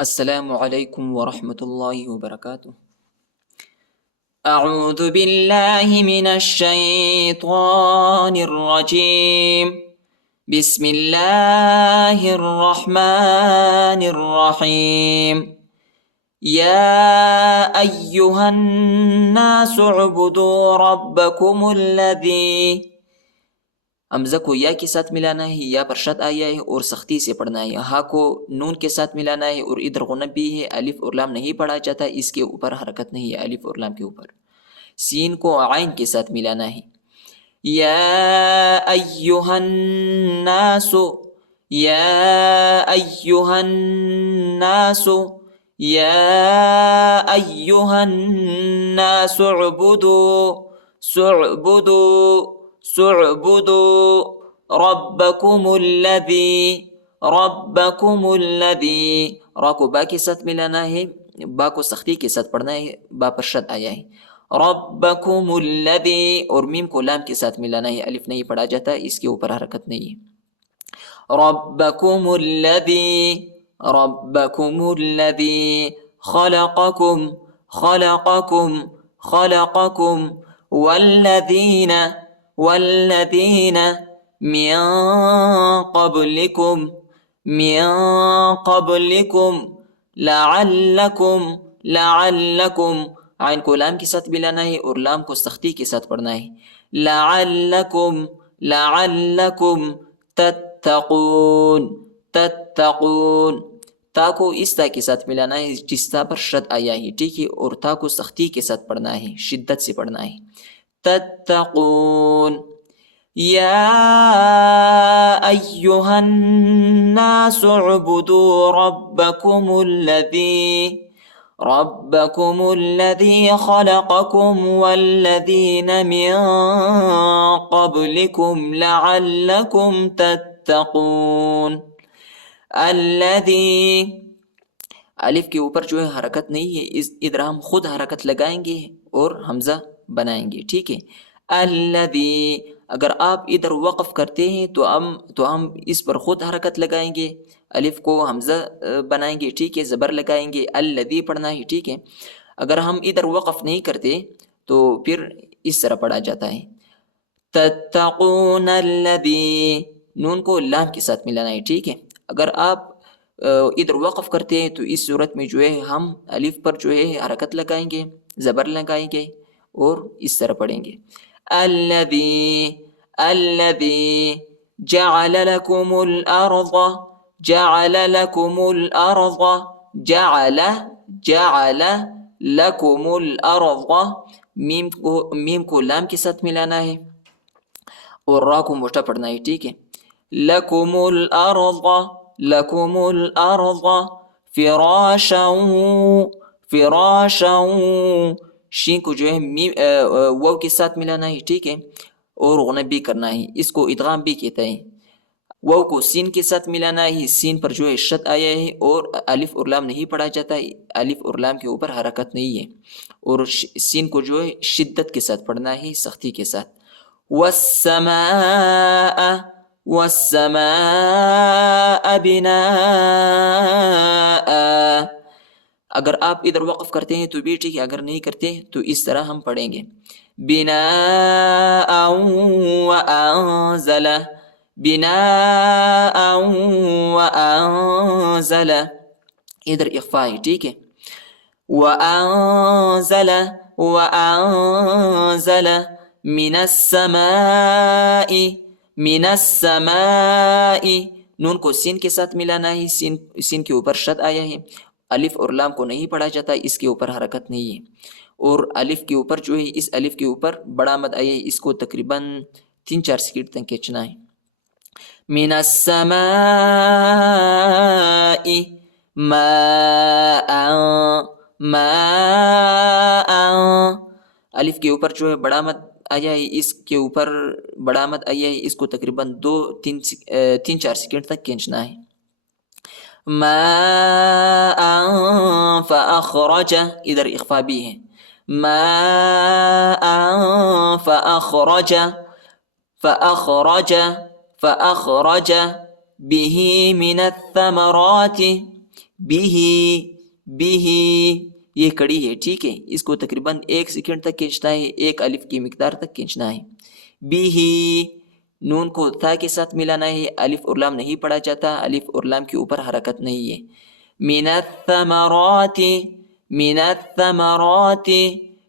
السلام علیکم ورحمۃ اللہ وبرکاتہ۔ اعوذ باللہ من الشیطان الرجیم، بسم اللہ الرحمن الرحیم۔ یا ایہا الناس اعبدوا ربکم الذی، حمزہ کو یا کے ساتھ ملانا ہے، یا پر شد آیا ہے اور سختی سے پڑھنا ہے۔ ہا کو نون کے ساتھ ملانا ہے اور ادھر غنب بھی ہے، الف اور لام نہیں پڑھا جاتا، اس کے اوپر حرکت نہیں ہے الف اور لام کے اوپر۔ سین کو عین کے ساتھ ملانا ہے۔ یا ایہا الناس، یا ایہا الناس، یا ایہا الناس اعبدوا ربکم الذی، ربکم الذی، را کو با کے ساتھ ملانا ہے، با کو سختی کے ساتھ پڑھنا ہے، با پر شد آیا ہے۔ ربکم الذی، اور میم کو لام کے ساتھ ملانا ہے، الف نہیں پڑھا جاتا، اس کے اوپر حرکت نہیں ہے۔ ربکم الذی، ربکم الذی خلقکم، خلقکم، خلقکم، والذین، والذین من قبلکم، من قبلکم، لعلکم، لعلکم، عین کو لام کے ساتھ ملانا ہے اور لام کو سختی کے ساتھ پڑھنا ہے۔ لعلکم، لعلکم تتقون، تتقون، تا کو اس تا کے ساتھ ملانا ہے جس تا پر شد آیا ہے، ٹھیک ہے، اور تا کو سختی کے ساتھ پڑھنا ہے، شدت سے پڑھنا ہے۔ تتقون، یا ایہا الناس اعبدوا ربکم الذی، ربکم الذی خلقکم والذین من قبلکم لعلکم تتقون۔ الذی، الف کے اوپر جو ہے حرکت نہیں ہے، ادھر ہم خود حرکت لگائیں گے اور حمزہ بنائیں گے، ٹھیک ہے۔ الذی، اگر آپ ادھر وقف کرتے ہیں تو ہم اس پر خود حرکت لگائیں گے، الف کو حمزہ بنائیں گے، ٹھیک ہے، زبر لگائیں گے، الذی پڑھنا ہے، ٹھیک ہے۔ اگر ہم ادھر وقف نہیں کرتے تو پھر اس طرح پڑھا جاتا ہے۔ تتقون الذی، نون کو لام کے ساتھ ملانا ہے، ٹھیک ہے۔ اگر آپ ادھر وقف کرتے ہیں تو اس صورت میں جو ہے ہم الف پر جو ہے حرکت لگائیں گے، زبر لگائیں گے اور اس طرح پڑھیں گے۔ الذی، الذی جعل لکم الارض، جعل لکم الارض، جعل، جعل لکم الارض، میم کو لام کے ساتھ ملانا ہے اور را کو موٹا پڑھنا ہے، ٹھیک ہے۔ لکم الارض، لکم الارض فراشا، فراشا، شین کو جو ہے واو کے ساتھ ملانا ہے، ٹھیک ہے، اور غنب بھی کرنا ہے، اس کو ادغام بھی کہتا ہے۔ واو کو سین کے ساتھ ملانا ہے، سین پر جو ہے شد آیا ہے اور الف اور لام نہیں پڑھا جاتا ہے، الف اور لام کے اوپر حرکت نہیں ہے، اور سین کو جو ہے شدت کے ساتھ پڑھنا ہے، سختی کے ساتھ۔ والسماء، والسماء بناء، اگر آپ ادھر وقف کرتے ہیں تو بھی ٹھیک ہے، اگر نہیں کرتے تو اس طرح ہم پڑھیں گے۔ بناء وانزل، بناء وانزل، ادھر اخفاء ہے، ٹھیک ہے۔ وانزل، وانزل من السماء، من السماء، نون کو سین کے ساتھ ملانا ہے، سین کے اوپر شد آیا ہے، الف اور لام کو نہیں پڑھا جاتا، اس کے اوپر حرکت نہیں ہے، اور الف کے اوپر جو ہے اس الف کے اوپر بڑا مد آیا ہے، اس کو تقریباً 3-4 سیکنڈ تک کھینچنا ہے۔ من السماء ماء، ماء، الف کے اوپر جو ہے بڑا مد آیا ہے، اس کے اوپر بڑا مد آیا ہے، اس کو تقریباً 2-3-4 سیکنڈ تک کھینچنا ہے۔ ماء فأخرج، ادھر اخفاء بھی ہے، ماء فأخرج، فأخرج، فأخرج به من الثمرات، بھی یہ کڑی ہے، ٹھیک ہے، اس کو تقریباً 1 سیکنڈ تک کھینچنا ہے، 1 الف کی مقدار تک کھینچنا ہے. بھی نون کو تھا کے ساتھ ملانا ہے، الف اور لام نہیں پڑھا جاتا، الف اور لام کے اوپر حرکت نہیں ہے. من الثمرات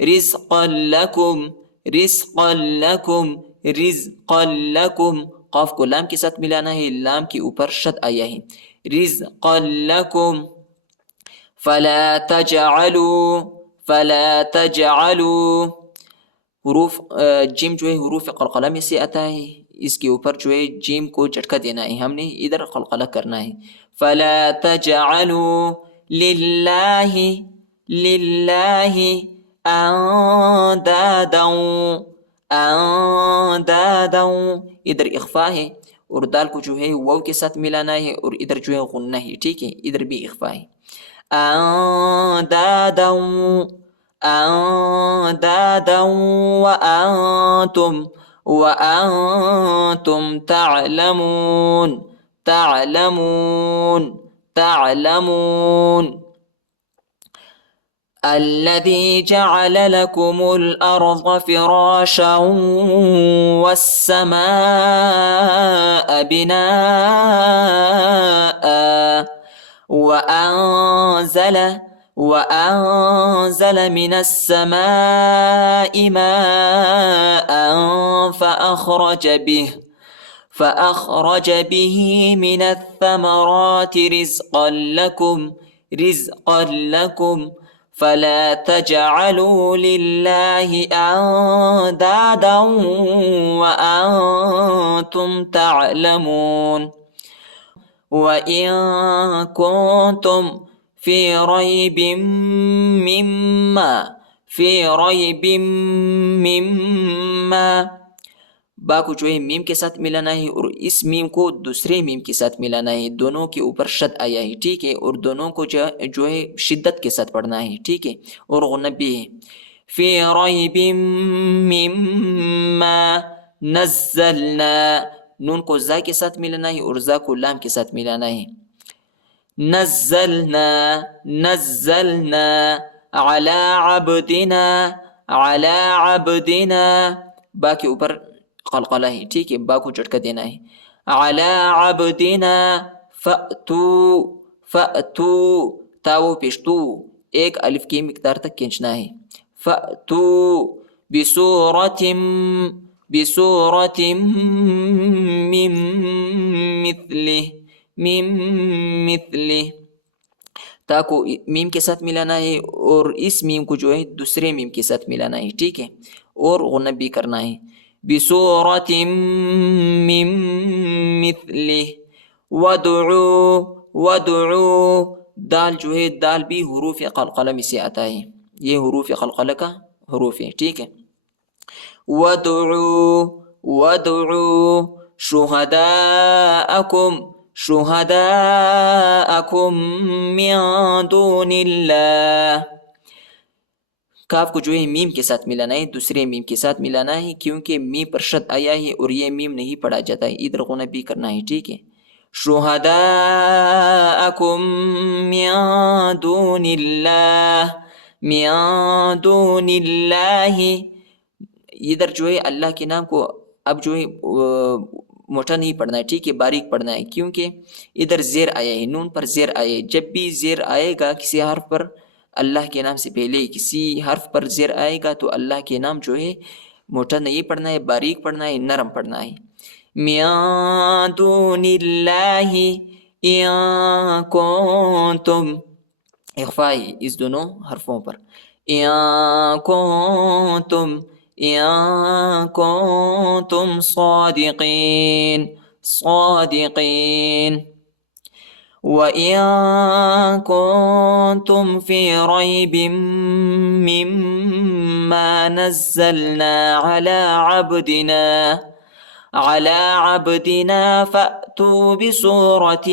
رزقا لکم قاف کو لام کے ساتھ ملانا ہے، لام کے اوپر شد آیا ہے. رزقا لکم فلا تجعلوا حروف جیم جو ہے حروف قلقلہ میں سے آتا ہے، اس کے اوپر جو ہے جیم کو جھٹکا دینا ہے، ہم نے ادھر قلقلہ کرنا ہے. فلا تجعلوا للہ اندادا ادھر اخفا ہے، اور دال کو جو ہے واو کے ساتھ ملانا ہے، اور ادھر جو ہے غنہ ہے، ٹھیک ہے، ادھر بھی اخفا ہے. اندادا وانتم تعلمون. الذي جعل لكم الأرض فراشا والسماء بناء وأنزل من السماء ماء فأخرج به من الثمرات رزقا لكم فلا تجعلوا لله أندادا وأنتم تعلمون. وإن كنتم في ريب مما با کو جو ہے میم کے ساتھ ملانا ہے، اور اس میم کو دوسرے میم کے ساتھ ملانا ہے، دونوں کے اوپر شد آیا ہے، ٹھیک ہے، اور دونوں کو جو ہے شدت کے ساتھ پڑھنا ہے، ٹھیک ہے، اور غنہ بھی ہے. فی ریب مما نزلنا نون کو زا کے ساتھ ملانا ہے، اور زا کو لام کے ساتھ ملانا ہے. نزلنا علی عبدنا با کے اوپر قلقلہ ہے، ٹھیک ہے، با کو جھٹکا دینا ہے. علی عبدنا فأتو تاو پیشتو 1 الف کی مقدار تک کھینچنا ہے. فأتو بسورة من مثله تا کو میم کے ساتھ ملانا ہے، اور اس میم کو جو ہے دوسرے میم کے ساتھ ملانا ہے، ٹھیک ہے، اور غنہ بھی کرنا ہے. بسورة من مثله وادعو دال جو ہے دال بھی حروف قلقلہ میں سے آتا ہے، یہ حروف قلقلہ کا حروف ہے، ٹھیک ہے. وادعو شہداءکم من دون اللہ کاف کو جو ہے میم کے ساتھ ملانا ہے، دوسرے میم کے ساتھ ملانا ہے، کیونکہ میم پر شد آیا ہے اور یہ میم نہیں پڑھا جاتا ہے، ادھر غنہ بھی کرنا ہے، ٹھیک ہے. شہداءکم من دون اللہ ادھر جو ہے اللہ کے نام کو اب جو ہے موٹا نہیں پڑھنا ہے، ٹھیک ہے، باریک پڑھنا ہے، کیونکہ ادھر زیر آیا ہے، نون پر زیر آیا ہے. جب بھی زیر آئے گا کسی حرف پر، اللہ کے نام سے پہلے کسی حرف پر زیر آئے گا تو اللہ کے نام جو ہے موٹا نہیں پڑھنا ہے، باریک پڑھنا ہے، نرم پڑھنا ہے. من دون اللہ ان کنتم اخفا ہے اس دونوں حرفوں پر. ان کنتم صادقین. وَإِن كُنتُمْ فِي رَيْبٍ مِّمَّا نَزَّلْنَا عَلَى عَبْدِنَا فَأْتُوا بِسُورَةٍ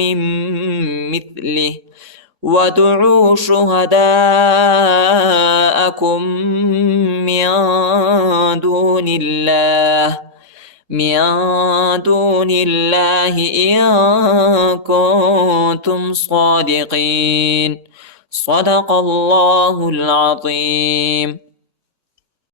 مِّن مِّثْلِهِ وَادْعُوا شُهَدَاءَكُم مِّن دُونِ اللَّهِ من دون الله إن كنتم صادقين. صدق الله العظيم.